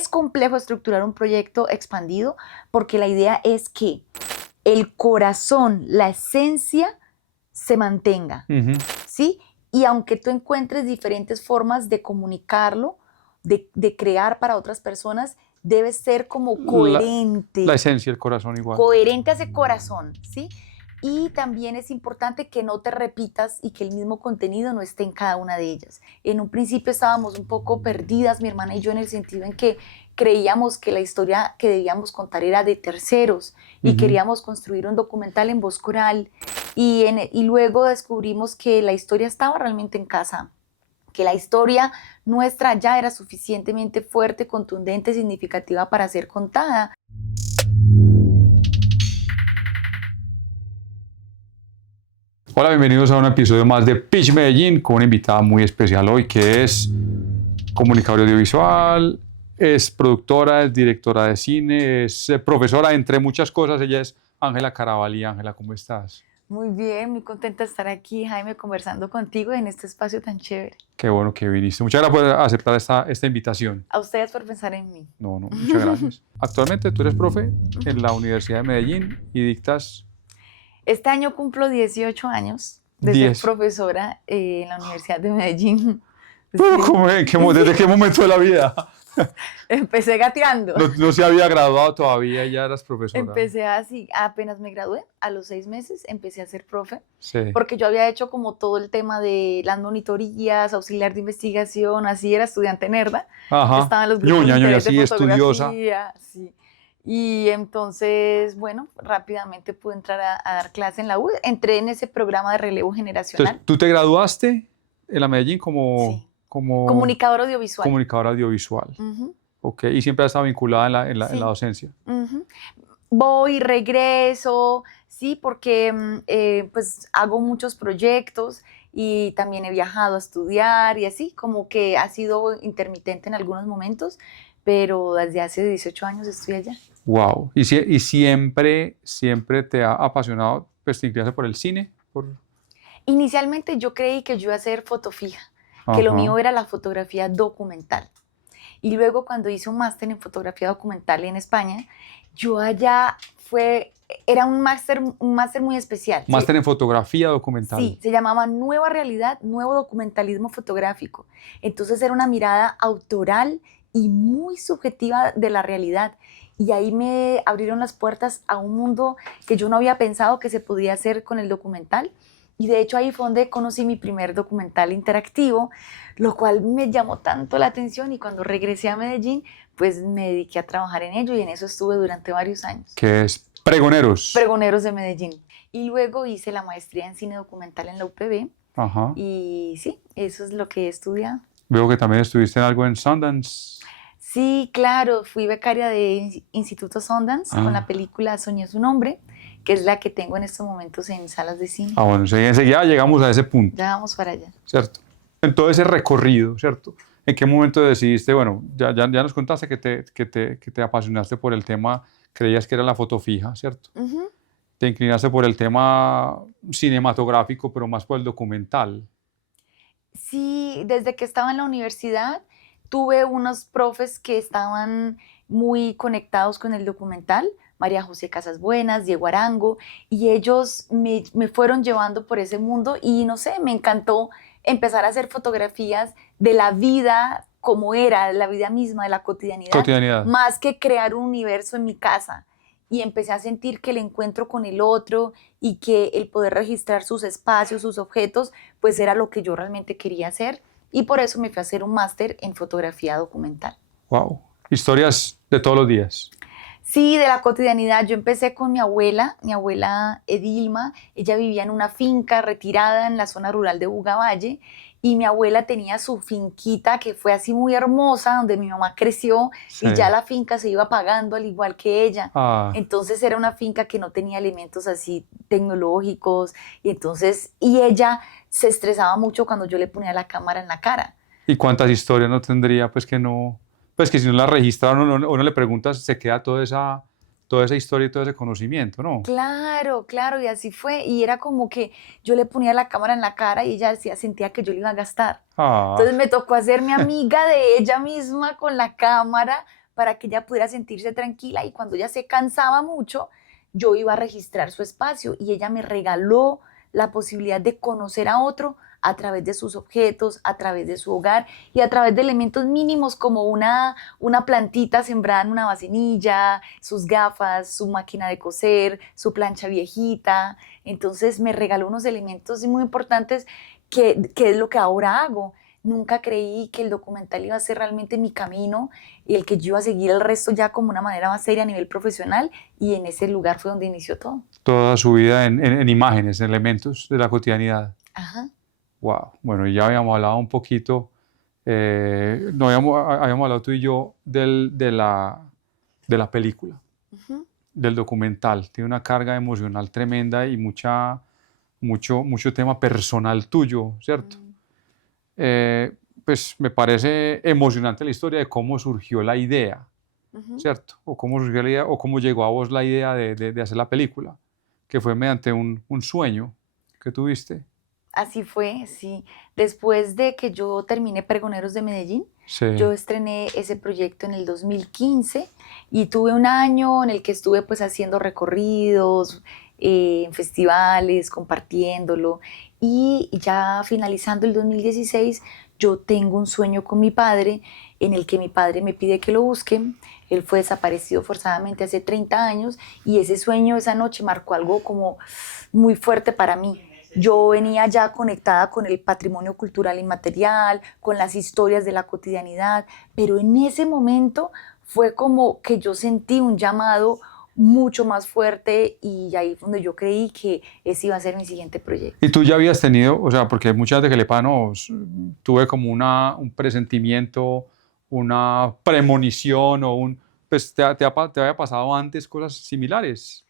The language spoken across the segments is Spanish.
Es complejo estructurar un proyecto expandido porque la idea es que el corazón, la esencia, se mantenga, ¿sí? Y aunque tú encuentres diferentes formas de comunicarlo, de crear para otras personas, debe ser como coherente. La esencia, el corazón igual. Coherente a ese corazón, ¿sí? Y también es importante que no te repitas y que el mismo contenido no esté en cada una de ellas. En un principio estábamos un poco perdidas, mi hermana y yo, en el sentido en que creíamos que la historia que debíamos contar era de terceros y queríamos construir un documental en voz coral y luego descubrimos que la historia estaba realmente en casa, que la historia nuestra ya era suficientemente fuerte, contundente, significativa para ser contada. Hola, bienvenidos a un episodio más de Pitch Medellín con una invitada muy especial hoy que es comunicadora audiovisual, es productora, es directora de cine, es profesora, entre muchas cosas. Ella es Ángela Carabalí. Ángela, ¿cómo estás? Muy bien, muy contenta de estar aquí, Jaime, conversando contigo en este espacio tan chévere. Qué bueno que viniste. Muchas gracias por aceptar esta invitación. A ustedes por pensar en mí. No, muchas gracias. Actualmente tú eres profe en la Universidad de Medellín y dictas... Este año cumplo 18 años de ser profesora en la Universidad de Medellín. ¿Desde qué momento de la vida? Empecé gateando. No se había graduado todavía y ya eras profesora. Empecé así, apenas me gradué, a los 6 meses empecé a ser profe, sí. Porque yo había hecho como todo el tema de las monitorías, auxiliar de investigación, así era estudiante nerda. Ajá. Estaba en los grupos de así, estudiosa. Sí. Y entonces, bueno, rápidamente pude entrar a dar clase en la U. Entré en ese programa de relevo generacional. Entonces, ¿tú te graduaste en la Medellín como...? Sí. Comunicadora audiovisual. Comunicadora audiovisual. Ok, y siempre has estado vinculada en la docencia. Voy, regreso, sí, porque pues hago muchos proyectos y también he viajado a estudiar y así, como que ha sido intermitente en algunos momentos, pero desde hace 18 años estoy allá. Wow, y siempre te ha apasionado, pues te inclinaste por el cine. Inicialmente yo creí que yo iba a ser foto fija, que lo mío era la fotografía documental. Y luego cuando hice un máster en fotografía documental en España, yo allá era un máster muy especial. Máster en fotografía documental. Sí, se llamaba Nueva Realidad, Nuevo Documentalismo Fotográfico. Entonces era una mirada autoral y muy subjetiva de la realidad. Y ahí me abrieron las puertas a un mundo que yo no había pensado que se podía hacer con el documental. Y de hecho ahí fue donde conocí mi primer documental interactivo, lo cual me llamó tanto la atención y cuando regresé a Medellín, pues me dediqué a trabajar en ello y en eso estuve durante varios años. ¿Qué es? Pregoneros. Pregoneros de Medellín. Y luego hice la maestría en cine documental en la UPB. Ajá. Y sí, eso es lo que he estudiado. Veo que también estuviste en algo en Sundance. Sí, claro, fui becaria de Instituto Sundance con la película Soñé su nombre, que es la que tengo en estos momentos en salas de cine. Ah, bueno, enseguida llegamos a ese punto. Ya vamos para allá. ¿Cierto? En todo ese recorrido, ¿cierto? ¿En qué momento decidiste, bueno, ya nos contaste que te apasionaste por el tema, creías que era la foto fija, ¿cierto? Te inclinaste por el tema cinematográfico, pero más por el documental. Sí, desde que estaba en la universidad tuve unos profes que estaban muy conectados con el documental, María José Casasbuenas, Diego Arango, y ellos me fueron llevando por ese mundo y no sé, me encantó empezar a hacer fotografías de la vida como era, la vida misma, de la cotidianidad, más que crear un universo en mi casa. Y empecé a sentir que el encuentro con el otro y que el poder registrar sus espacios, sus objetos, pues era lo que yo realmente quería hacer. Y por eso me fui a hacer un máster en fotografía documental. Wow, historias de todos los días. Sí, de la cotidianidad. Yo empecé con mi abuela Edilma. Ella vivía en una finca retirada en la zona rural de Bugavalle y mi abuela tenía su finquita que fue así muy hermosa, donde mi mamá creció y ya la finca se iba pagando al igual que ella. Entonces era una finca que no tenía elementos así tecnológicos y ella se estresaba mucho cuando yo le ponía la cámara en la cara. ¿Y cuántas historias no tendría? Pues que si no la registra uno le pregunta, se queda toda esa historia y todo ese conocimiento, ¿no? Claro, y así fue. Y era como que yo le ponía la cámara en la cara y ella sentía que yo le iba a gastar. Entonces me tocó hacerme amiga de ella misma con la cámara para que ella pudiera sentirse tranquila, y cuando ella se cansaba mucho, yo iba a registrar su espacio y ella me regaló la posibilidad de conocer a otro a través de sus objetos, a través de su hogar y a través de elementos mínimos como una plantita sembrada en una vacinilla, sus gafas, su máquina de coser, su plancha viejita. Entonces me regaló unos elementos muy importantes que es lo que ahora hago. Nunca creí que el documental iba a ser realmente mi camino y el que yo iba a seguir el resto ya como una manera más seria a nivel profesional, y en ese lugar fue donde inició todo. Toda su vida en imágenes, en elementos de la cotidianidad. Ajá. Wow. Bueno, ya habíamos hablado un poquito, no habíamos hablado tú y yo de la película, Uh-huh. del documental. Tiene una carga emocional tremenda y mucho tema personal tuyo, ¿cierto? Pues me parece emocionante la historia de cómo surgió la idea, Uh-huh. ¿cierto? O cómo surgió la idea, o cómo llegó a vos la idea de hacer la película, que fue mediante un sueño que tuviste. Así fue, sí. Después de que yo terminé Pregoneros de Medellín, Sí. yo estrené ese proyecto en el 2015 y tuve un año en el que estuve pues haciendo recorridos, en festivales, compartiéndolo, y ya finalizando el 2016 yo tengo un sueño con mi padre en el que mi padre me pide que lo busque. Él fue desaparecido forzadamente hace 30 años y ese sueño, esa noche marcó algo como muy fuerte para mí. Yo venía ya conectada con el patrimonio cultural inmaterial, con las historias de la cotidianidad, pero en ese momento fue como que yo sentí un llamado mucho más fuerte, y ahí fue donde yo creí que ese iba a ser mi siguiente proyecto. Y tú ya habías tenido, o sea, porque muchas veces que le panos, tuve como un presentimiento, una premonición pues te había pasado antes cosas similares.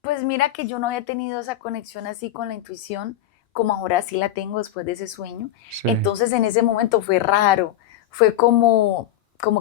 Pues mira que yo no había tenido esa conexión así con la intuición como ahora sí la tengo después de ese sueño. Sí. Entonces en ese momento fue raro, fue como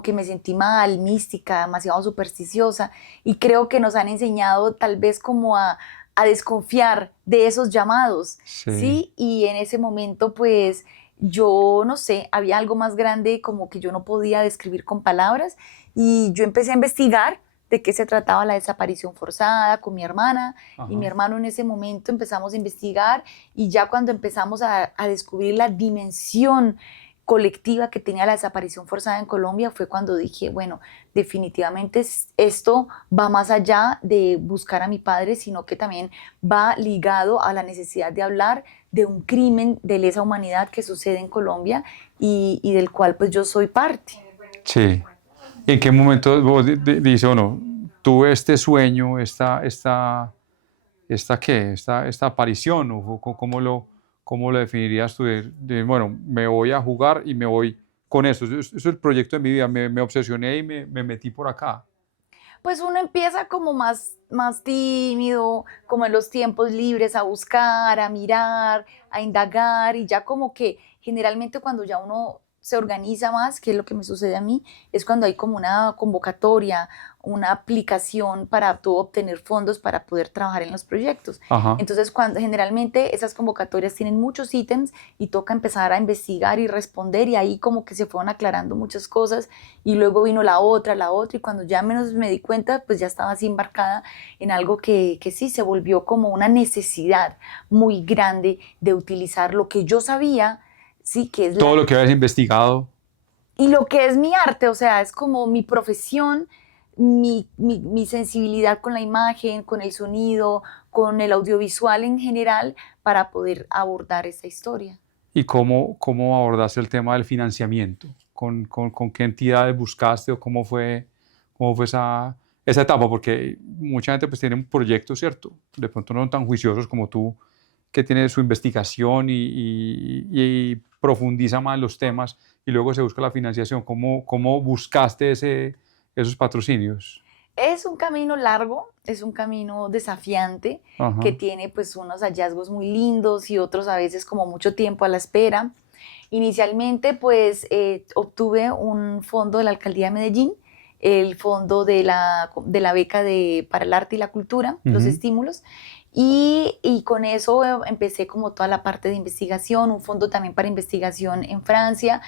que me sentí mal, mística, demasiado supersticiosa, y creo que nos han enseñado tal vez como a desconfiar de esos llamados, Sí. ¿sí? Y en ese momento pues yo no sé, había algo más grande como que yo no podía describir con palabras, y yo empecé a investigar de qué se trataba la desaparición forzada con mi hermana. Ajá. Y mi hermano en ese momento empezamos a investigar, y ya cuando empezamos a descubrir la dimensión colectiva que tenía la desaparición forzada en Colombia, fue cuando dije, bueno, definitivamente esto va más allá de buscar a mi padre, sino que también va ligado a la necesidad de hablar de un crimen de lesa humanidad que sucede en Colombia y del cual pues yo soy parte. Sí. ¿En qué momento vos dices, bueno, tuve este sueño, esta aparición, o cómo lo definirías tú? Bueno, me voy a jugar y me voy con esto. Eso es el proyecto de mi vida. Me obsesioné y me metí por acá. Pues uno empieza como más tímido, como en los tiempos libres, a buscar, a mirar, a indagar, y ya como que generalmente cuando ya uno se organiza más, que es lo que me sucede a mí, es cuando hay como una convocatoria, una aplicación para tú obtener fondos para poder trabajar en los proyectos. Ajá. Entonces, generalmente esas convocatorias tienen muchos ítems y toca empezar a investigar y responder, y ahí como que se fueron aclarando muchas cosas, y luego vino la otra, y cuando ya menos me di cuenta, pues ya estaba así embarcada en algo que sí se volvió como una necesidad muy grande de utilizar lo que yo sabía. Sí, que es todo lo que habías investigado. Y lo que es mi arte, o sea, es como mi profesión, mi sensibilidad con la imagen, con el sonido, con el audiovisual en general, para poder abordar esta historia. ¿Y cómo abordaste el tema del financiamiento? ¿Con qué entidades buscaste, o cómo fue esa etapa? Porque mucha gente pues tiene un proyecto, ¿cierto? De pronto no son tan juiciosos como tú, que tiene su investigación y profundiza más los temas, y luego se busca la financiación. ¿Cómo buscaste esos patrocinios? Es un camino largo, es un camino desafiante. Ajá. Que tiene pues unos hallazgos muy lindos y otros a veces como mucho tiempo a la espera. Inicialmente pues obtuve un fondo de la Alcaldía de Medellín, el fondo de la beca para el arte y la cultura, los estímulos, y con eso empecé como toda la parte de investigación, un fondo también para investigación en Francia,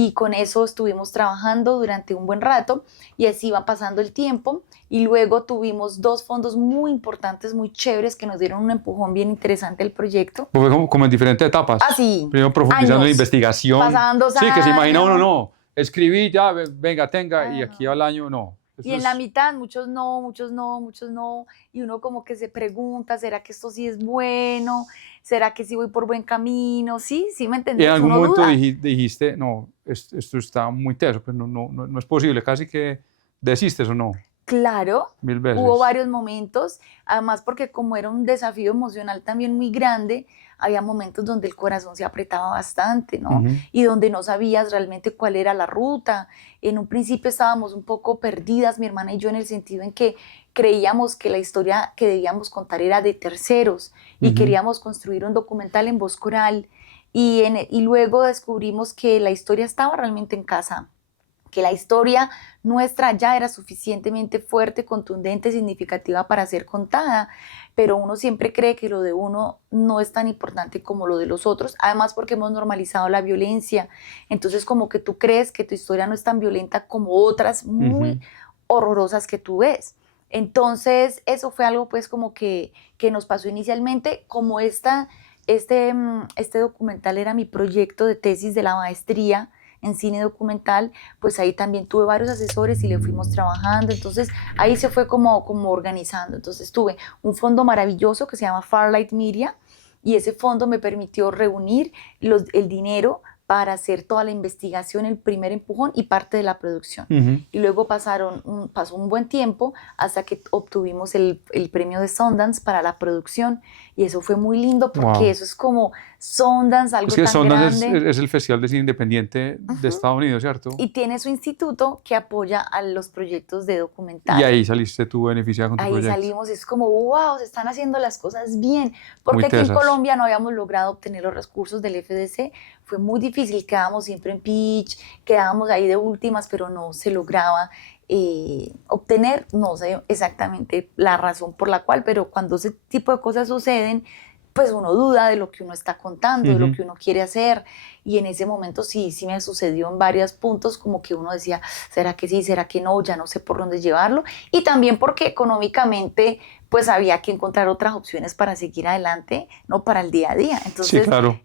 y con eso estuvimos trabajando durante un buen rato y así va pasando el tiempo y luego tuvimos dos fondos muy importantes, muy chéveres que nos dieron un empujón bien interesante al proyecto. Fue como en diferentes etapas. Así, Primero profundizando en la años, investigación. pasaban 2 Sí, que se imagina uno, años. no, escribí, ya, venga, tenga, y aquí Ajá. al año, no. Eso Y en es- la mitad, muchos no, muchos no, muchos no, y uno como que se pregunta, ¿será que esto sí es bueno? ¿Será que sí voy por buen camino? Sí, sí, ¿me Y en entendés? algún Uno momento duda. dijiste, no, esto está muy teso, pues no es posible, casi que desistes o no, Claro, mil hubo veces. varios momentos, además porque como era un desafío emocional también muy grande, había momentos donde el corazón se apretaba bastante, ¿no? Ujú. Y donde no sabías realmente cuál era la ruta. En un principio estábamos un poco perdidas, mi hermana y yo, en el sentido en que creíamos que la historia que debíamos contar era de terceros y Ujú. queríamos construir un documental en voz coral y luego descubrimos que la historia estaba realmente en casa, que la historia nuestra ya era suficientemente fuerte, contundente, significativa para ser contada, pero uno siempre cree que lo de uno no es tan importante como lo de los otros, además porque hemos normalizado la violencia, entonces como que tú crees que tu historia no es tan violenta como otras muy Ujú. horrorosas que tú ves. Entonces eso fue algo pues como que nos pasó inicialmente, como este documental era mi proyecto de tesis de la maestría en cine documental, pues ahí también tuve varios asesores y le fuimos trabajando, entonces ahí se fue como organizando, entonces tuve un fondo maravilloso que se llama Farlight Media y ese fondo me permitió reunir el dinero para hacer toda la investigación, el primer empujón y parte de la producción. Ujú. Y luego pasó un buen tiempo hasta que obtuvimos el premio de Sundance para la producción y eso fue muy lindo porque Wow. eso es como Sundance, Es algo que tan Sundance grande. es el Festival de Cine Independiente de Ujú. Estados Unidos, ¿cierto? Y tiene su instituto que apoya a los proyectos de Y documental. ahí saliste tú beneficiada con tu Ahí proyecto. salimos, es como, wow, se están haciendo las cosas bien, Muy porque aquí en tesas. Colombia no habíamos logrado obtener los recursos del FDC, fue muy difícil, quedábamos siempre en pitch, quedábamos ahí de últimas, pero no se lograba obtener, no sé exactamente la razón por la cual, pero cuando ese tipo de cosas suceden, pues uno duda de lo que uno está contando, de lo Ujú. que uno quiere hacer, y en ese momento sí, sí me sucedió en varios puntos, como que uno decía, ¿será que sí, será que no? Ya no sé por dónde llevarlo, y también porque económicamente pues había que encontrar otras opciones para seguir adelante, no para el día a día. Sí, Entonces claro.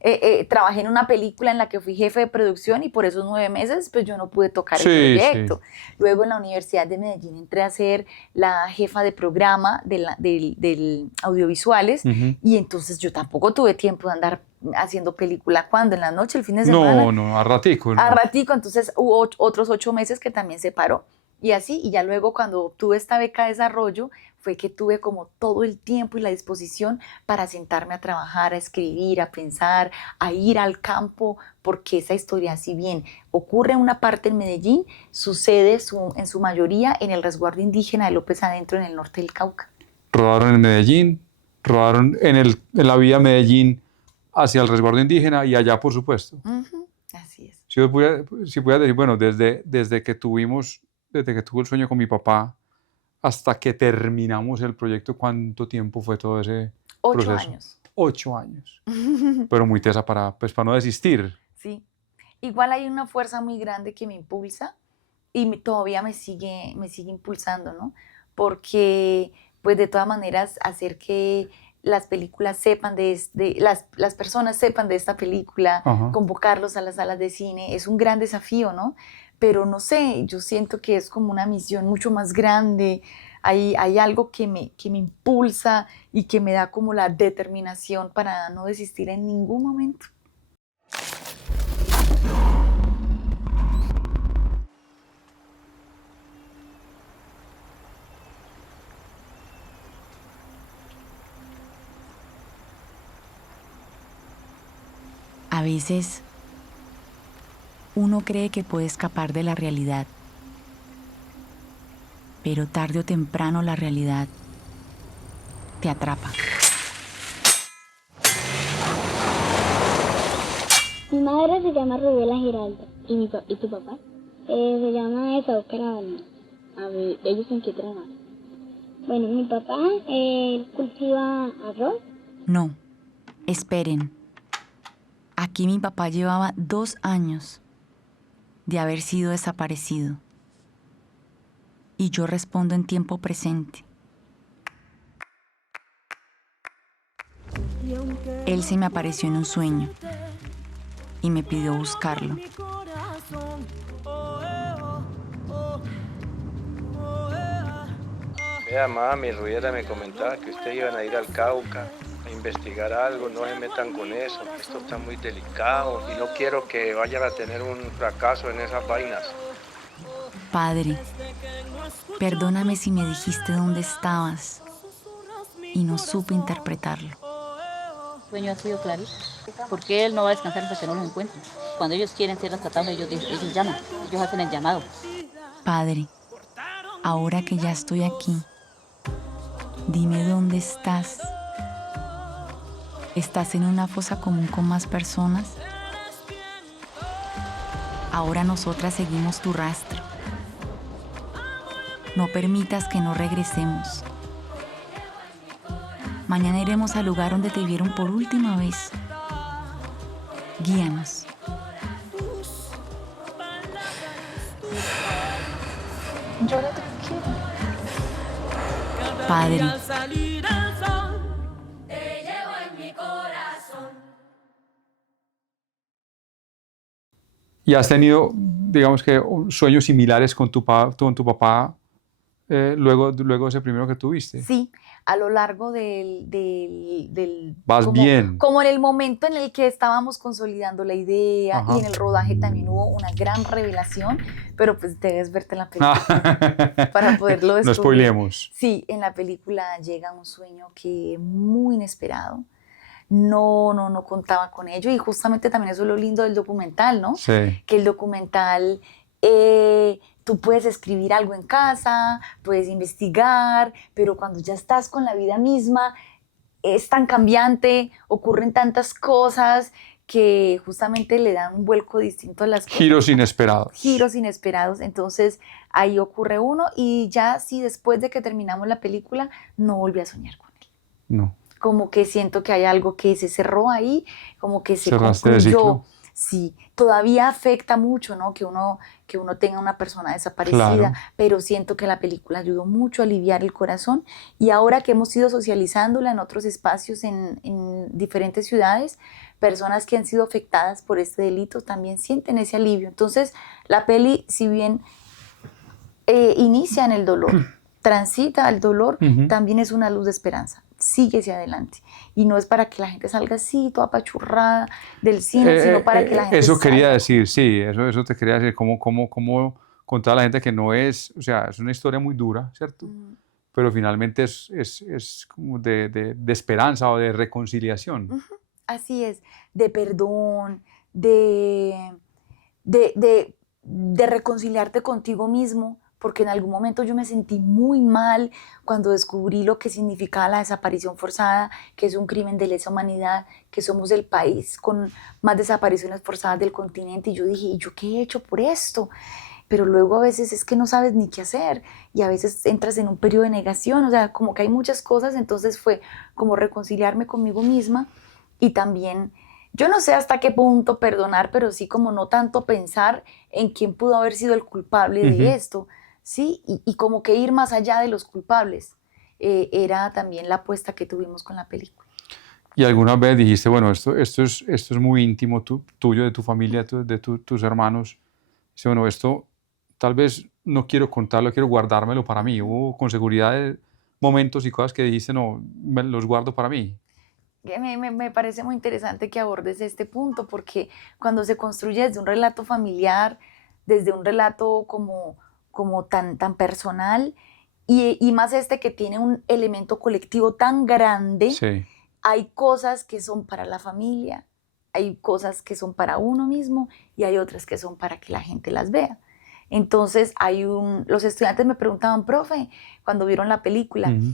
trabajé en una película en la que fui jefe de producción y por esos 9 meses pues yo no pude tocar el Sí, sí. proyecto. Luego en la Universidad de Medellín entré a ser la jefa de programa del audiovisuales Ujú. y entonces yo tampoco tuve tiempo de andar haciendo película cuando en la noche, el fin de semana, No, a ratico, a no. ratico, entonces hubo otros 8 meses que también se paró. Y así, y ya luego cuando obtuve esta beca de desarrollo, fue que tuve como todo el tiempo y la disposición para sentarme a trabajar, a escribir, a pensar, a ir al campo, porque esa historia, si bien ocurre en una parte en Medellín, sucede en su mayoría en el resguardo indígena de López Adentro, en el norte del Cauca. Rodaron en Medellín, rodaron en la vía Medellín hacia el resguardo indígena y allá, por supuesto. Ujú, así es. Si pudiera decir, bueno, desde que tuve el sueño con mi papá hasta que terminamos el proyecto, ¿cuánto tiempo fue todo ese 8 proceso? años. 8 años. Pero muy tesa para no desistir. Sí. Igual hay una fuerza muy grande que me impulsa y todavía me sigue impulsando, ¿no? Porque, pues de todas maneras, hacer que las películas sepan las personas sepan de esta película, Ajá. convocarlos a las salas de cine, es un gran desafío, ¿no? Pero no sé, yo siento que es como una misión mucho más grande, hay algo que me impulsa y que me da como la determinación para no desistir en ningún momento. A veces uno cree que puede escapar de la realidad, pero tarde o temprano la realidad te atrapa. Mi madre se llama Rubela Giraldo. ¿Y tu papá? Se llama Esaú Carabalí. A ver, ¿ellos en qué trabajan? Bueno, mi papá cultiva arroz. No, esperen. Aquí mi papá llevaba 2 años de haber sido desaparecido. Y yo respondo en tiempo presente. Él se me apareció en un sueño y me pidió buscarlo. Vea, mami, Rubiera me comentaba que ustedes iban a ir al Cauca a investigar algo, no se metan con eso, esto está muy delicado y no quiero que vayan a tener un fracaso en esas vainas. Padre, perdóname si me dijiste dónde estabas y no supe interpretarlo. El sueño ha sido clarito, porque él no va a descansar hasta que no los encuentre. Cuando ellos quieren ser rescatados, ellos llaman, ellos hacen el llamado. Padre, ahora que ya estoy aquí, dime dónde estás. ¿Estás en una fosa común con más personas? Ahora nosotras seguimos tu rastro. No permitas que no regresemos. Mañana iremos al lugar donde te vieron por última vez. Guíanos. Llora tranquilo. Padre, ¿Y has tenido, digamos que, sueños similares con tu papá luego de ese primero que tuviste? Sí, a lo largo Vas bien. como en el momento en el que estábamos consolidando la idea. Ajá. Y en el rodaje también hubo una gran revelación, pero pues debes verte en la película para poderlo descubrir. No spoileemos. Sí, en la película llega un sueño que muy inesperado. No contaba con ello, y justamente también eso es lo lindo del documental, ¿no? Sí. Que el documental, tú puedes escribir algo en casa, puedes investigar, pero cuando ya estás con la vida misma, es tan cambiante, ocurren tantas cosas que justamente le dan un vuelco distinto a las cosas. Giros inesperados. Giros inesperados. Entonces ahí ocurre uno, y ya sí, después de que terminamos la película, no volví a soñar con él. No. Como que siento que hay algo que se cerró ahí, como que se Cerraste el concluyó. ciclo. Sí, todavía afecta mucho, ¿no? Que uno tenga una persona desaparecida, Claro. pero siento que la película ayudó mucho a aliviar el corazón, y ahora que hemos ido socializándola en otros espacios en diferentes ciudades, personas que han sido afectadas por este delito también sienten ese alivio. Entonces, la peli, si bien inicia en el dolor, transita al dolor, Ujú. también es una luz de esperanza. Sigue hacia adelante. Y no es para que la gente salga así, toda apachurrada del cine, sino para que la gente Eso quería salga. decir, sí, eso te quería decir, cómo contar a la gente que no es, o sea, es una historia muy dura, ¿cierto? Pero finalmente es como de esperanza o de reconciliación. Así es, de perdón, de reconciliarte contigo mismo, porque en algún momento yo me sentí muy mal cuando descubrí lo que significaba la desaparición forzada, que es un crimen de lesa humanidad, que somos el país con más desapariciones forzadas del continente, y yo dije, ¿y yo qué he hecho por esto? Pero luego a veces es que no sabes ni qué hacer, y a veces entras en un periodo de negación, o sea, como que hay muchas cosas. Entonces fue como reconciliarme conmigo misma, y también, yo no sé hasta qué punto perdonar, pero sí como no tanto pensar en quién pudo haber sido el culpable Ujú. de esto, ¿sí? Y como que ir más allá de los culpables, era también la apuesta que tuvimos con la película. Y alguna vez dijiste, bueno, esto es muy íntimo tuyo, de tu familia, de tus hermanos. Dice, bueno, esto tal vez no quiero contarlo, quiero guardármelo para mí. Hubo con seguridad momentos y cosas que dijiste, no, me los guardo para mí. Que me parece muy interesante que abordes este punto, porque cuando se construye desde un relato familiar, desde un relato como tan personal, y más este que tiene un elemento colectivo tan grande, Sí. hay cosas que son para la familia, hay cosas que son para uno mismo, y hay otras que son para que la gente las vea. Entonces los estudiantes me preguntaban, profe, cuando vieron la película, Ujú.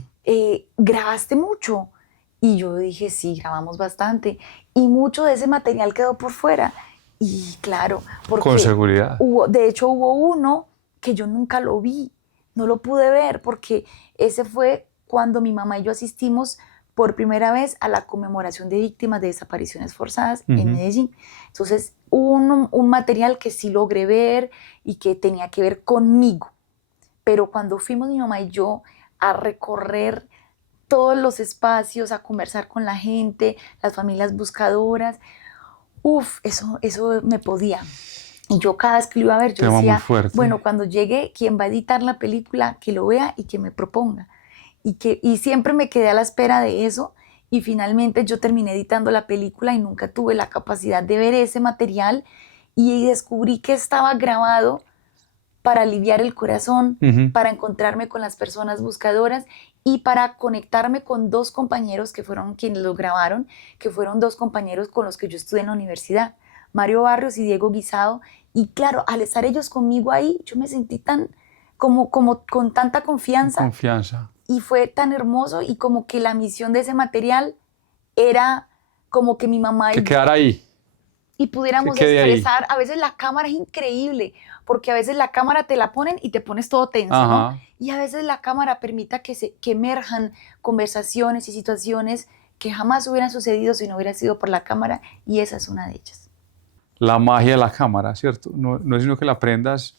¿grabaste mucho? Y yo dije, sí, grabamos bastante. Y mucho de ese material quedó por fuera. Y claro, porque Con seguridad. de hecho hubo uno que yo nunca lo vi, no lo pude ver, porque ese fue cuando mi mamá y yo asistimos por primera vez a la conmemoración de víctimas de desapariciones forzadas en Medellín. Entonces, un material que sí logré ver y que tenía que ver conmigo. Pero cuando fuimos mi mamá y yo a recorrer todos los espacios, a conversar con la gente, las familias buscadoras, eso me podía. Y yo cada vez que lo iba a ver, yo Tema muy decía, fuerte. bueno, cuando llegue quien va a editar la película, que lo vea y que me proponga. Y siempre me quedé a la espera de eso, y finalmente yo terminé editando la película y nunca tuve la capacidad de ver ese material, y descubrí que estaba grabado para aliviar el corazón, para encontrarme con las personas buscadoras y para conectarme con dos compañeros que fueron quienes lo grabaron, que fueron dos compañeros con los que yo estudié en la universidad, Mario Barrios y Diego Guisado. Y claro, al estar ellos conmigo ahí, yo me sentí tan, como con tanta confianza. Confianza. Y fue tan hermoso, y como que la misión de ese material era como que mi mamá Que quedara ahí. y pudiéramos que quede ahí. expresar. A veces la cámara es increíble, porque a veces la cámara te la ponen y te pones todo tenso, Ajá. ¿no? Y a veces la cámara permita que emerjan conversaciones y situaciones que jamás hubieran sucedido si no hubiera sido por la cámara, y esa es una de ellas. La magia de la cámara, ¿cierto? No es sino que la prendas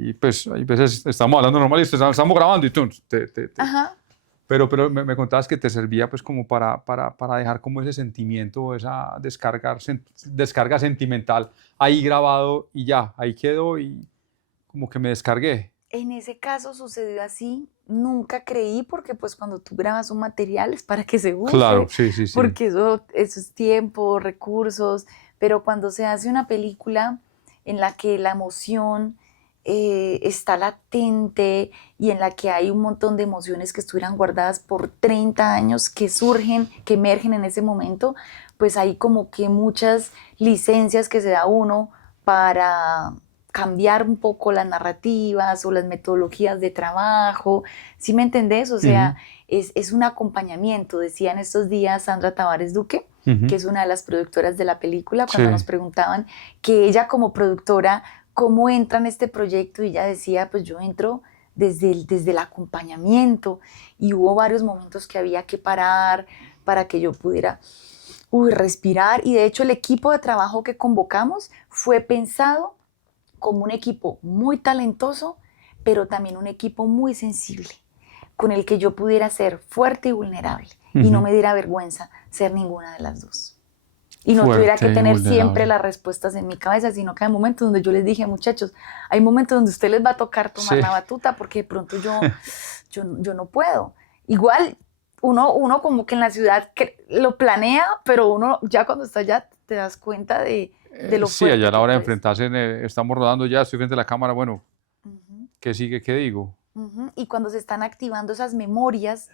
y pues hay veces estamos hablando normal y estamos grabando y tú Ajá. Pero me contabas que te servía pues como para dejar como ese sentimiento, esa descarga sentimental ahí grabado y ya, ahí quedó y como que me descargué. En ese caso sucedió así. Nunca creí, porque pues cuando tú grabas un material es para que se use. Claro, sí. Porque eso es tiempo, recursos, pero cuando se hace una película en la que la emoción está latente y en la que hay un montón de emociones que estuvieran guardadas por 30 años, que surgen, que emergen en ese momento, pues hay como que muchas licencias que se da uno para cambiar un poco las narrativas o las metodologías de trabajo. ¿Sí me entendés? O sea, es un acompañamiento. Decía en estos días Sandra Tavares Duque, que es una de las productoras de la película, cuando nos preguntaban que ella como productora, ¿cómo entra en este proyecto? Y ella decía, pues yo entro desde el acompañamiento, y hubo varios momentos que había que parar para que yo pudiera respirar, y de hecho el equipo de trabajo que convocamos fue pensado como un equipo muy talentoso, pero también un equipo muy sensible, con el que yo pudiera ser fuerte y vulnerable, y no me diera vergüenza ser ninguna de las dos. Y no tuviera que tener siempre las respuestas en mi cabeza, sino que hay momentos donde yo les dije, muchachos, hay momentos donde a usted les va a tocar tomar la batuta, porque de pronto yo no puedo. Igual uno como que en la ciudad lo planea, pero uno ya cuando está allá te das cuenta de lo fuerte. Sí, allá a la hora de enfrentarse, estamos rodando ya, estoy frente a la cámara, bueno, ¿qué sigue? ¿Qué digo? Y cuando se están activando esas memorias,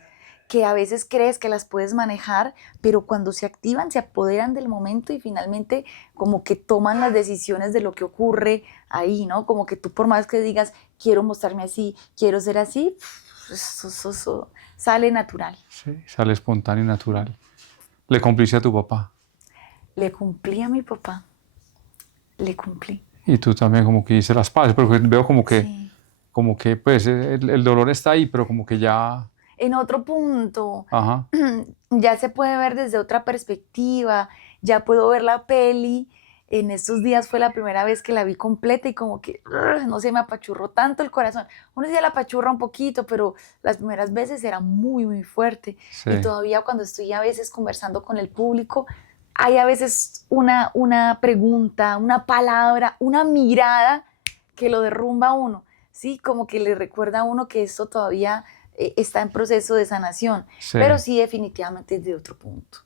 que a veces crees que las puedes manejar, pero cuando se activan, se apoderan del momento y finalmente como que toman las decisiones de lo que ocurre ahí, ¿no? Como que tú, por más que digas, quiero mostrarme así, quiero ser así, eso sale natural. Sí, sale espontáneo y natural. ¿Le cumpliste a tu papá? Le cumplí a mi papá, le cumplí. Y tú también como que hice las paces, porque veo como que, Sí. como que pues el dolor está ahí, pero como que ya... En otro punto, Ajá. ya se puede ver desde otra perspectiva, ya puedo ver la peli. En estos días fue la primera vez que la vi completa y como que, no sé, me apachurró tanto el corazón. Uno ya la apachurra un poquito, pero las primeras veces era muy, muy fuerte. Sí. Y todavía cuando estoy a veces conversando con el público, hay a veces una pregunta, una palabra, una mirada que lo derrumba a uno, ¿sí? Como que le recuerda a uno que esto todavía está en proceso de sanación, pero sí definitivamente es de otro punto.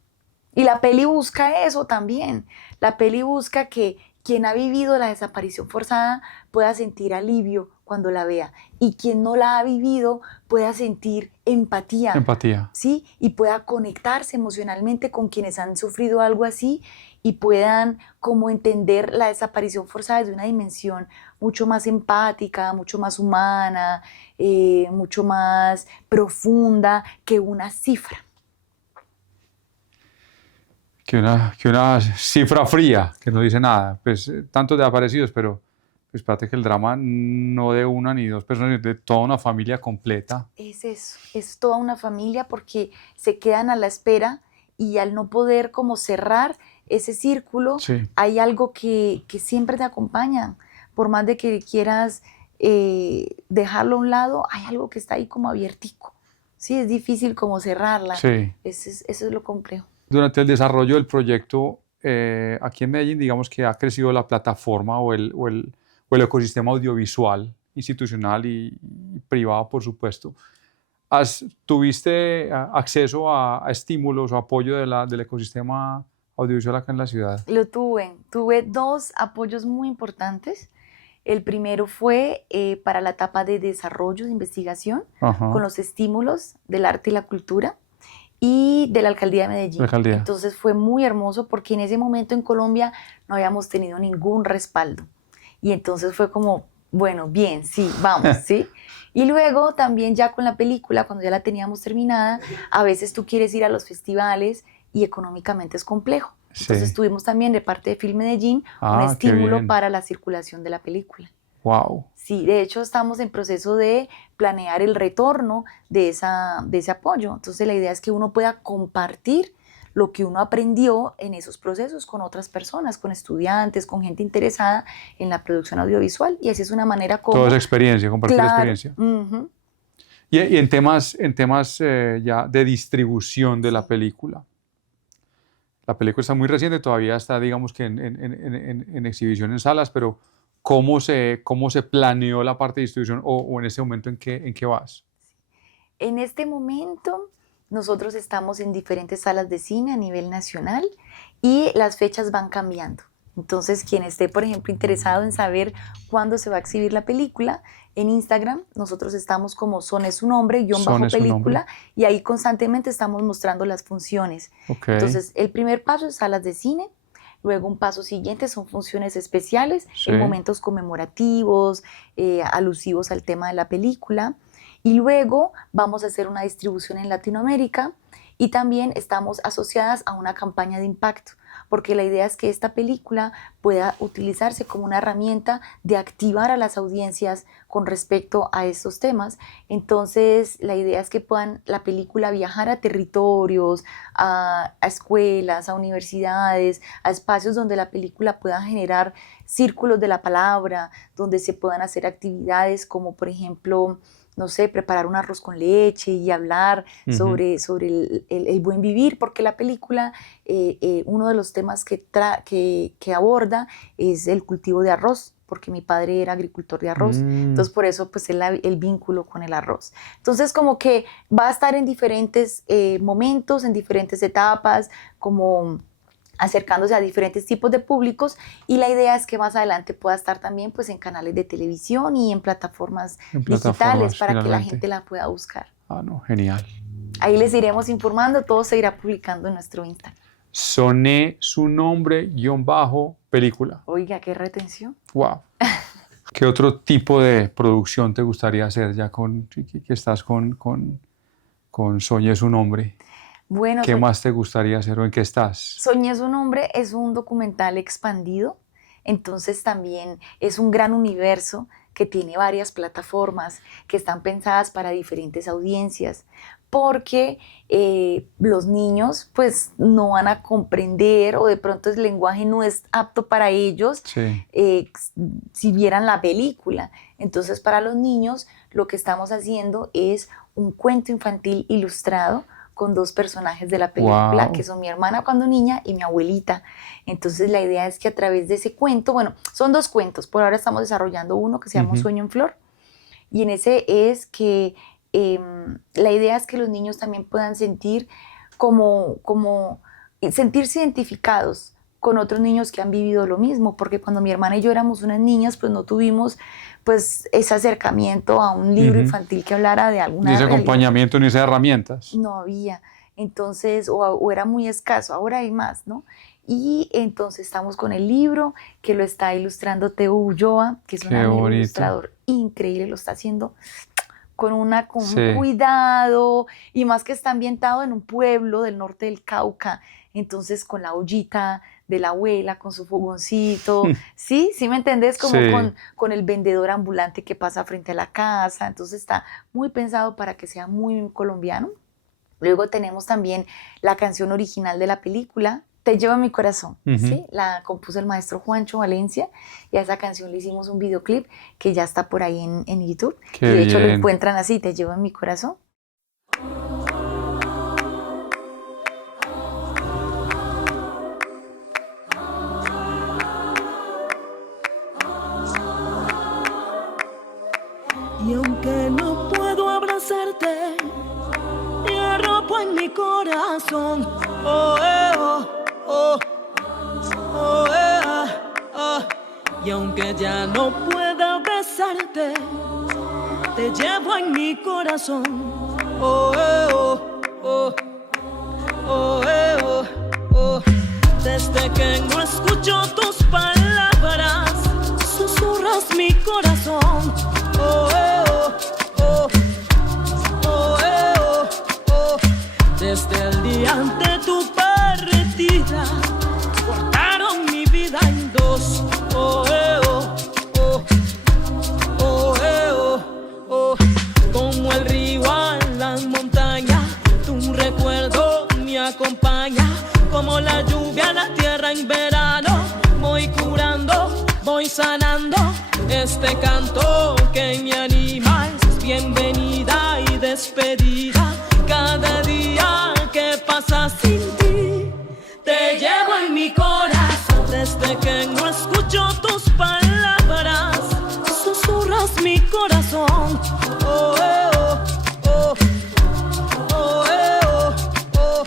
Y la peli busca eso también. La peli busca que quien ha vivido la desaparición forzada pueda sentir alivio cuando la vea, y quien no la ha vivido pueda sentir empatía. Empatía. ¿Sí? Y pueda conectarse emocionalmente con quienes han sufrido algo así, y puedan como entender la desaparición forzada desde una dimensión mucho más empática, mucho más humana, mucho más profunda que una cifra. Que una cifra fría, que no dice nada. Pues tantos desaparecidos, pero pues espérate que el drama no de una ni dos personas, sino de toda una familia completa. Es eso, es toda una familia porque se quedan a la espera y al no poder como cerrar ese círculo, Sí, hay algo que siempre te acompaña. Por más de que quieras dejarlo a un lado, hay algo que está ahí como abiertico. Sí, es difícil como cerrarla. sí. Eso es lo complejo. Durante el desarrollo del proyecto, aquí en Medellín, digamos que ha crecido la plataforma o el ecosistema audiovisual, institucional y privado, por supuesto. ¿Tuviste acceso a estímulos o apoyo del ecosistema audiovisual acá en la ciudad? Lo tuve dos apoyos muy importantes. El primero fue para la etapa de desarrollo, de investigación, Ajá, con los estímulos del arte y la cultura y de la Alcaldía de Medellín. la alcaldía. Entonces fue muy hermoso porque en ese momento en Colombia no habíamos tenido ningún respaldo. Y entonces fue como, bueno, bien, sí, vamos, ¿sí? Y luego también ya con la película, cuando ya la teníamos terminada, a veces tú quieres ir a los festivales y económicamente es complejo. Entonces Sí. tuvimos también de parte de Film Medellín un Ah, qué estímulo bien. para la circulación de la película. Wow. Sí, de hecho estamos en proceso de planear el retorno de ese apoyo. Entonces la idea es que uno pueda compartir lo que uno aprendió en esos procesos con otras personas, con estudiantes, con gente interesada en la producción audiovisual. Y así es una manera como... Toda esa experiencia, compartir la Claro, experiencia. ujú. Y en temas ya de distribución de la película. La película está muy reciente, todavía está, digamos que en exhibición en salas, pero cómo se planeó la parte de distribución o en este momento en qué vas? En este momento nosotros estamos en diferentes salas de cine a nivel nacional y las fechas van cambiando. Entonces, quien esté, por ejemplo, interesado en saber cuándo se va a exhibir la película, en Instagram nosotros estamos como Son es su nombre, guión Son bajo es su nombre. película, y ahí constantemente estamos mostrando las funciones. Ok, Entonces, el primer paso es salas de cine, luego un paso siguiente son funciones especiales sí, en momentos conmemorativos, alusivos al tema de la película. Y luego vamos a hacer una distribución en Latinoamérica y también estamos asociadas a una campaña de impacto, porque la idea es que esta película pueda utilizarse como una herramienta de activar a las audiencias con respecto a estos temas. Entonces, la idea es que puedan la película viajar a territorios, a escuelas, a universidades, a espacios donde la película pueda generar círculos de la palabra, donde se puedan hacer actividades como, por ejemplo, no sé, preparar un arroz con leche y hablar sobre el buen vivir, porque la película, uno de los temas que aborda es el cultivo de arroz, porque mi padre era agricultor de arroz, entonces por eso pues el vínculo con el arroz. Entonces como que va a estar en diferentes momentos, en diferentes etapas, como acercándose a diferentes tipos de públicos, y la idea es que más adelante pueda estar también pues en canales de televisión y en plataformas digitales para que la finalmente. gente la pueda buscar. Ah, no, genial. Ahí les iremos informando, todo se irá publicando en nuestro Instagram. Soné su nombre, guión bajo, película. Oiga, qué retención. Wow. ¿Qué otro tipo de producción te gustaría hacer ya que estás con Soñé su nombre? Bueno, ¿Qué más te gustaría hacer o en qué estás? Soñé su nombre es un documental expandido, entonces también es un gran universo que tiene varias plataformas que están pensadas para diferentes audiencias, porque los niños pues no van a comprender o de pronto el lenguaje no es apto para ellos Sí. si vieran la película. Entonces para los niños lo que estamos haciendo es un cuento infantil ilustrado con dos personajes de la película, Wow. que son mi hermana cuando niña y mi abuelita. Entonces la idea es que a través de ese cuento, bueno, son dos cuentos, por ahora estamos desarrollando uno que se llama Un sueño en flor, y en ese es que la idea es que los niños también puedan sentir sentirse identificados con otros niños que han vivido lo mismo, porque cuando mi hermana y yo éramos unas niñas, pues no tuvimos pues ese acercamiento a un libro infantil que hablara de alguna Ni ese realidad. acompañamiento, ni esas herramientas. No había, entonces, o era muy escaso, ahora hay más, ¿no? Y entonces estamos con el libro que lo está ilustrando Teo Ulloa, que es un Qué bonito. ilustrador increíble, lo está haciendo con un Sí. cuidado, y más que está ambientado en un pueblo del norte del Cauca, entonces con la ollita de la abuela con su fogoncito, ¿sí? ¿Sí me entendés? Como Sí. con el vendedor ambulante que pasa frente a la casa, entonces está muy pensado para que sea muy colombiano. Luego tenemos también la canción original de la película, Te llevo en mi corazón, ¿sí? La compuso el maestro Juancho Valencia y a esa canción le hicimos un videoclip que ya está por ahí en YouTube. Qué Y de hecho lo bien. encuentran así, Te llevo en mi corazón. Y aunque no puedo abrazarte, te arropo en mi corazón. Oh, oh, oh, oh, Y aunque ya no pueda besarte, te llevo en mi corazón. Oh, oh, oh, oh, oh, oh. Desde que no escucho tus palabras, susurras mi corazón. Oh, oh, oh, oh, oh, oh. Desde el día de tu partida, cortaron mi vida en dos. Oh, oh, oh, oh, oh, oh. Como el río a las montañas, tu recuerdo me acompaña. Como la lluvia a la tierra en verano, voy curando, voy sanando. Este canto que me anima es bienvenida y despedida. Cada día que pasa sin ti, te llevo en mi corazón. Desde que no escucho tus palabras, susurras mi corazón. Oh, oh, oh, oh, oh, oh.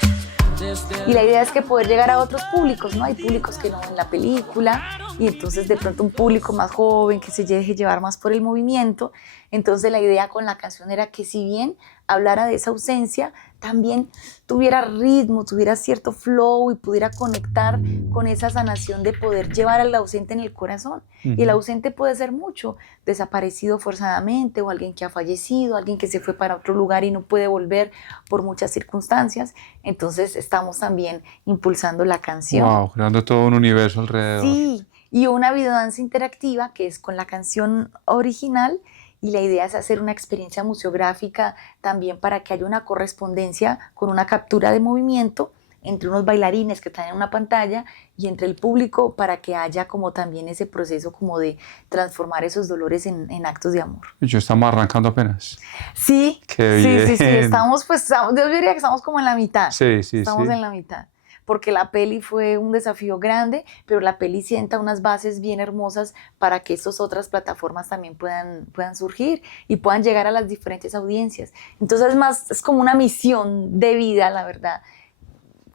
Y la idea es que poder llegar a otros públicos, ¿no? Hay públicos que no ven la película y entonces de pronto un público más joven que se deje llevar más por el movimiento. Entonces la idea con la canción era que si bien hablara de esa ausencia, también tuviera ritmo, tuviera cierto flow y pudiera conectar con esa sanación de poder llevar al ausente en el corazón. Y el ausente puede ser mucho, desaparecido forzadamente o alguien que ha fallecido, alguien que se fue para otro lugar y no puede volver por muchas circunstancias. Entonces estamos también impulsando la canción. Wow, creando todo un universo alrededor. Sí, y una videodanza interactiva que es con la canción original y la idea es hacer una experiencia museográfica también para que haya una correspondencia con una captura de movimiento entre unos bailarines que están en una pantalla y entre el público para que haya como también ese proceso como de transformar esos dolores en actos de amor. Y yo estamos arrancando apenas. Sí, Qué sí, sí, bien. estamos pues, yo diría que estamos como en la mitad. Sí, sí, Estamos sí. en la mitad. Porque la peli fue un desafío grande, pero la peli sienta unas bases bien hermosas para que estas otras plataformas también puedan surgir y puedan llegar a las diferentes audiencias. Entonces es como una misión de vida, la verdad.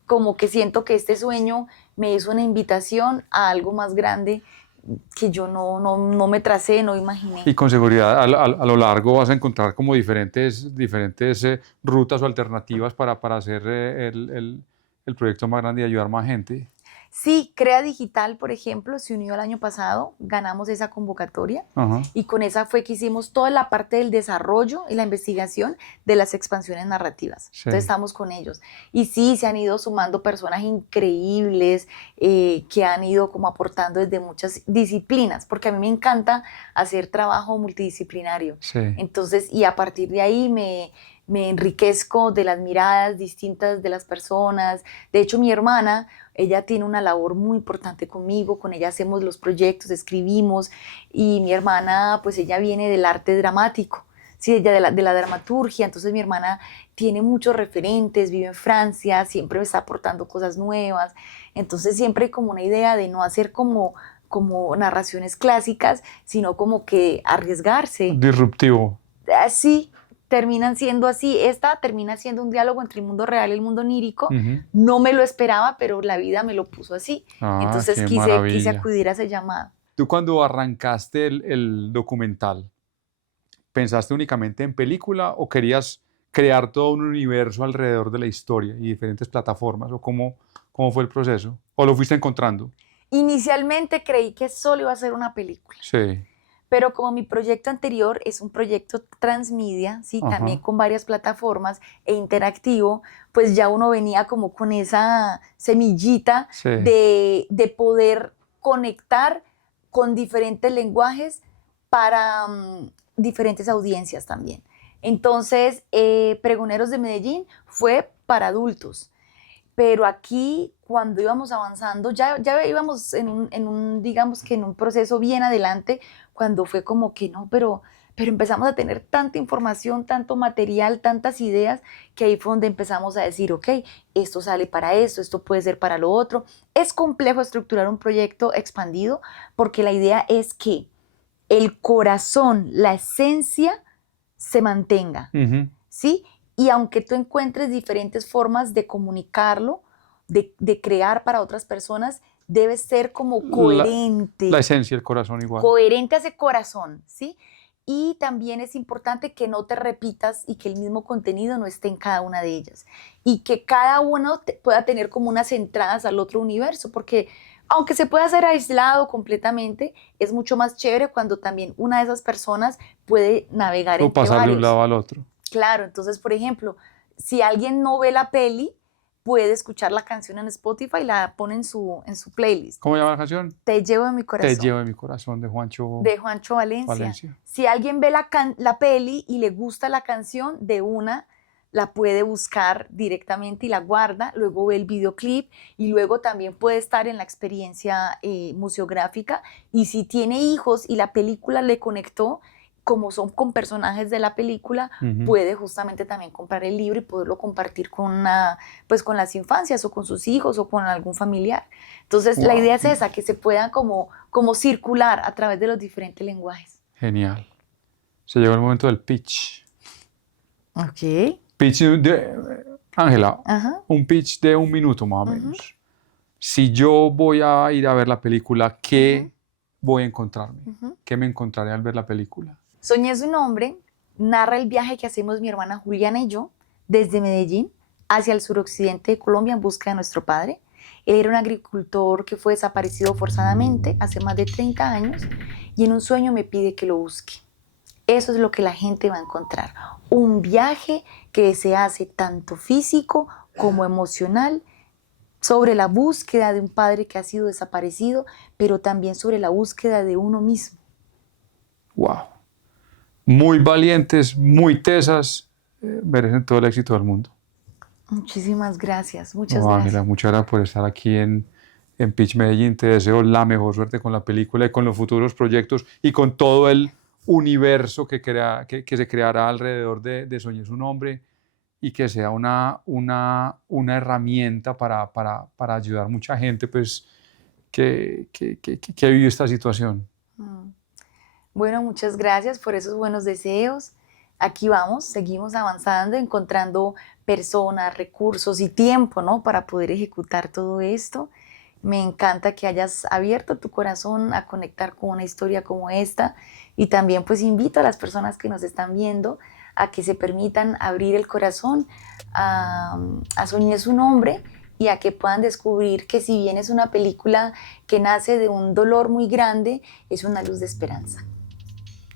Como que siento que este sueño me hizo una invitación a algo más grande que yo no me tracé, no imaginé. Y con seguridad a lo largo vas a encontrar como diferentes rutas o alternativas para hacer el proyecto más grande y ayudar más gente. Sí, Crea Digital, por ejemplo, se unió el año pasado, ganamos esa convocatoria Ajá. y con esa fue que hicimos toda la parte del desarrollo y la investigación de las expansiones narrativas. Sí. Entonces estamos con ellos. Y sí, se han ido sumando personas increíbles que han ido como aportando desde muchas disciplinas, porque a mí me encanta hacer trabajo multidisciplinario. Sí. Entonces, y a partir de ahí me enriquezco de las miradas distintas de las personas. De hecho, mi hermana, ella tiene una labor muy importante conmigo, con ella hacemos los proyectos, escribimos, y mi hermana, pues ella viene del arte dramático, ¿sí? Ella de la dramaturgia, entonces mi hermana tiene muchos referentes, vive en Francia, siempre me está aportando cosas nuevas, entonces siempre hay como una idea de no hacer como narraciones clásicas, sino como que arriesgarse. Disruptivo. Sí, terminan siendo así. Esta termina siendo un diálogo entre el mundo real y el mundo onírico. Ujú. No me lo esperaba, pero la vida me lo puso así. Ah, Entonces qué quise maravilla. acudir a ese llamado. Tú cuando arrancaste el documental, ¿pensaste únicamente en película o querías crear todo un universo alrededor de la historia y diferentes plataformas? ¿O cómo fue el proceso? ¿O lo fuiste encontrando? Inicialmente creí que solo iba a ser una película, Sí. Pero como mi proyecto anterior es un proyecto transmedia, ¿sí? Ajá. También con varias plataformas e interactivo, pues ya uno venía como con esa semillita Sí. de poder conectar con diferentes lenguajes para diferentes audiencias también. Entonces, Pregoneros de Medellín fue para adultos. Pero aquí, cuando íbamos avanzando, ya íbamos digamos que en un proceso bien adelante, cuando fue como que no, pero empezamos a tener tanta información, tanto material, tantas ideas, que ahí fue donde empezamos a decir, ok, esto sale para esto puede ser para lo otro. Es complejo estructurar un proyecto expandido, porque la idea es que el corazón, la esencia, se mantenga, Ujú. ¿sí? Y aunque tú encuentres diferentes formas de comunicarlo, de crear para otras personas, debe ser como coherente. La esencia, el corazón igual. Coherente a ese corazón, ¿sí? Y también es importante que no te repitas y que el mismo contenido no esté en cada una de ellas. Y que cada uno pueda tener como unas entradas al otro universo, porque aunque se pueda hacer aislado completamente, es mucho más chévere cuando también una de esas personas puede navegar O entre pasar de varios. un lado al otro. Claro, entonces, por ejemplo, si alguien no ve la peli, puede escuchar la canción en Spotify y la pone en su playlist. ¿Cómo llama la canción? Te llevo en mi corazón. Te llevo en mi corazón, de Juancho De Juancho Valencia. Valencia. Si alguien ve la peli y le gusta la canción, de una la puede buscar directamente y la guarda, luego ve el videoclip y luego también puede estar en la experiencia museográfica. Y si tiene hijos y la película le conectó, como son con personajes de la película, Ujú. puede justamente también comprar el libro y poderlo compartir con las infancias o con sus hijos o con algún familiar. Entonces, la Wow. idea es esa, que se pueda como circular a través de los diferentes lenguajes. Genial. Se llegó el momento del pitch. Ok. Pitch de... Ángela, Ajá. un pitch de 1 minuto más o Ujú. menos. Si yo voy a ir a ver la película, ¿qué voy a encontrarme? Ujú. ¿Qué me encontraré al ver la película? Soñé su nombre, narra el viaje que hacemos mi hermana Juliana y yo desde Medellín hacia el suroccidente de Colombia en busca de nuestro padre. Él era un agricultor que fue desaparecido forzadamente hace más de 30 años y en un sueño me pide que lo busque. Eso es lo que la gente va a encontrar. Un viaje que se hace tanto físico como emocional sobre la búsqueda de un padre que ha sido desaparecido, pero también sobre la búsqueda de uno mismo. Wow. Muy valientes, muy tesas, merecen todo el éxito del mundo. Muchísimas gracias, muchas No, gracias. Ángela, muchas gracias por estar aquí en Pitch Medellín. Te deseo la mejor suerte con la película y con los futuros proyectos y con todo el universo que se creará alrededor de Soñé su nombre y que sea una herramienta para ayudar a mucha gente pues, que vive esta situación. Bueno, muchas gracias por esos buenos deseos. Aquí vamos, seguimos avanzando, encontrando personas, recursos y tiempo, ¿no? Para poder ejecutar todo esto. Me encanta que hayas abierto tu corazón a conectar con una historia como esta y también pues invito a las personas que nos están viendo a que se permitan abrir el corazón a Soñé su nombre y a que puedan descubrir que si bien es una película que nace de un dolor muy grande, es una luz de esperanza.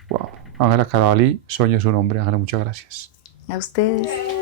Wow. Ángela Carabalí, Soñé su nombre. Ángela, muchas gracias. A ustedes.